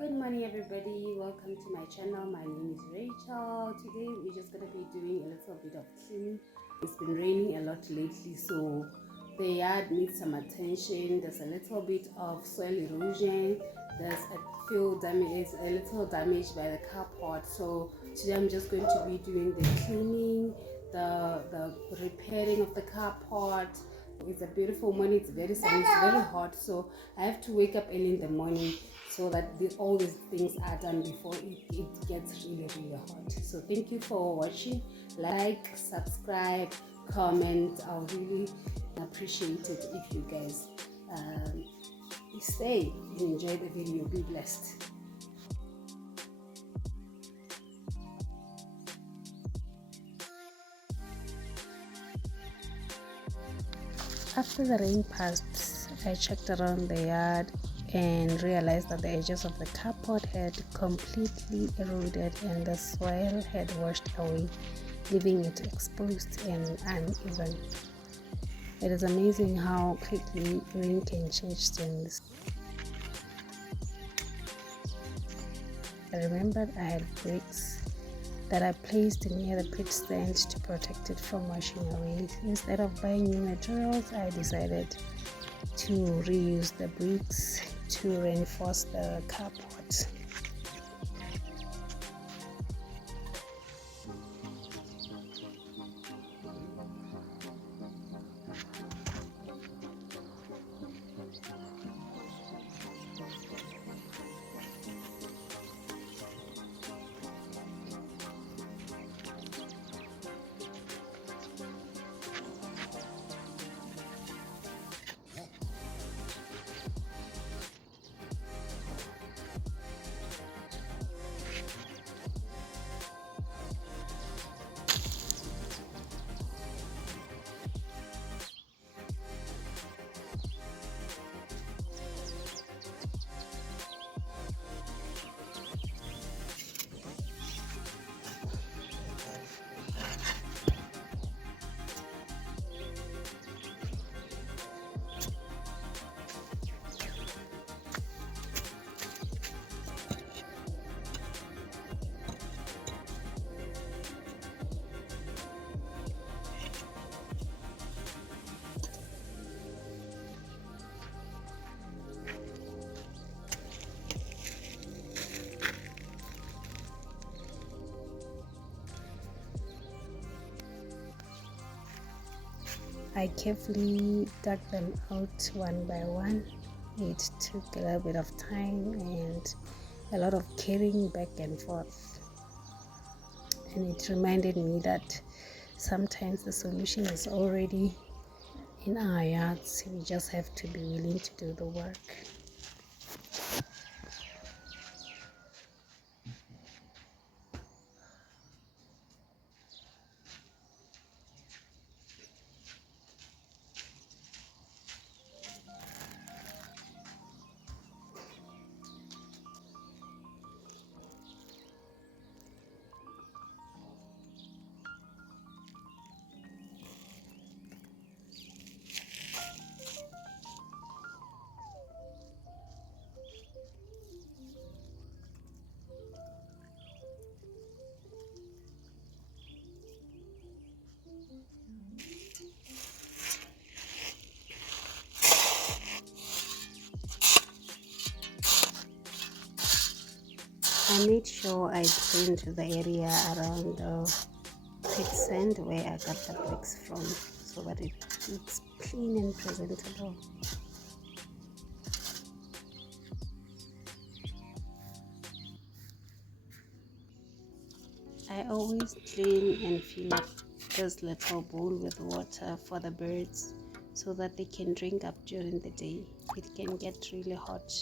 Good morning everybody, welcome to my channel. My name is Rachel. Today we're just going to be doing a little bit of cleaning. It's been raining a lot lately, so the yard needs some attention. There's a little bit of soil erosion. There's a little damage by the carport. So today I'm just going to be doing the cleaning, the repairing of the carport. It's a beautiful morning, it's very sunny, it's very hot, so I have to wake up early in the morning so that all these things are done before it gets really hot. So thank you for watching. Like, subscribe, comment. I'll really appreciate it if you guys stay and enjoy the video. Be blessed. After the rain passed, I checked around the yard and realized that the edges of the carport had completely eroded and the soil had washed away, leaving it exposed and uneven. It is amazing how quickly rain can change things. I remembered I had bricks that I placed near the pit stand to protect it from washing away. Instead of buying new materials, I decided to reuse the bricks to reinforce the carport. I carefully dug them out one by one. It took a little bit of time and a lot of carrying back and forth. And it reminded me that sometimes the solution is already in our yards. We just have to be willing to do the work. I made sure I cleaned the area around the pit sand where I got the bricks from, so that it looks clean and presentable. I always clean and fill up this little bowl with water for the birds so that they can drink up during the day. It can get really hot.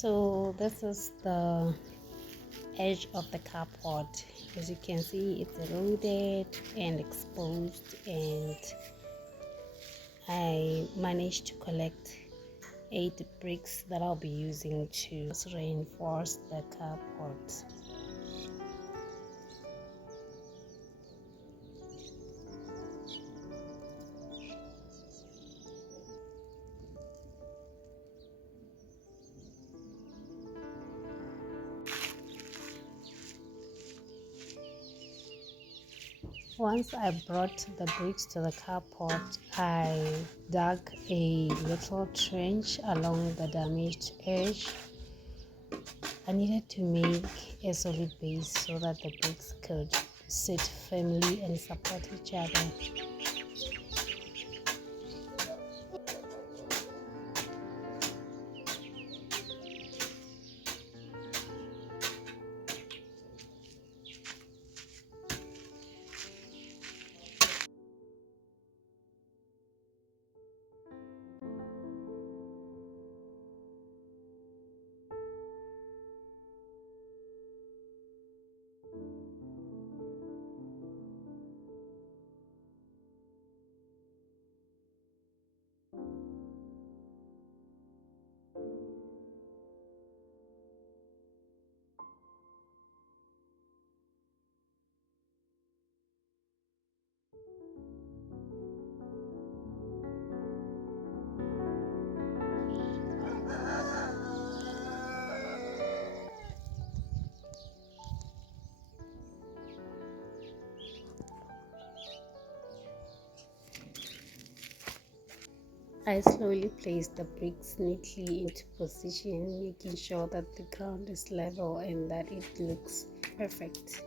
So this is the edge of the carport. As you can see, it's eroded and exposed, and I managed to collect 8 bricks that I'll be using to reinforce the carport. Once I brought the bricks to the carport, I dug a little trench along the damaged edge. I needed to make a solid base so that the bricks could sit firmly and support each other. I slowly place the bricks neatly into position, making sure that the ground is level and that it looks perfect.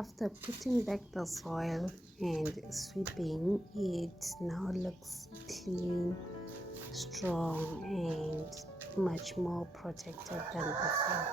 After putting back the soil and sweeping, it now looks clean, strong, and much more protected than before.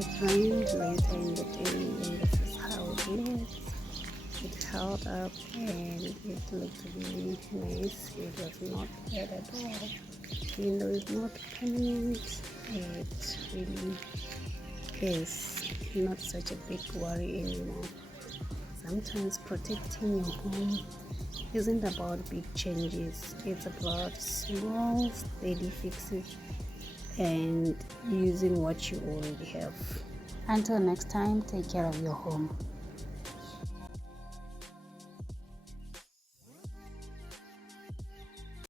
It rained later in the day, and this is how it looks. It held up and it looked really nice. It was not bad at all. Even though it's not permanent, it really is not such a big worry anymore. Sometimes protecting your home isn't about big changes, it's about small, steady fixes and using what you already have. Until next time, take care of your home.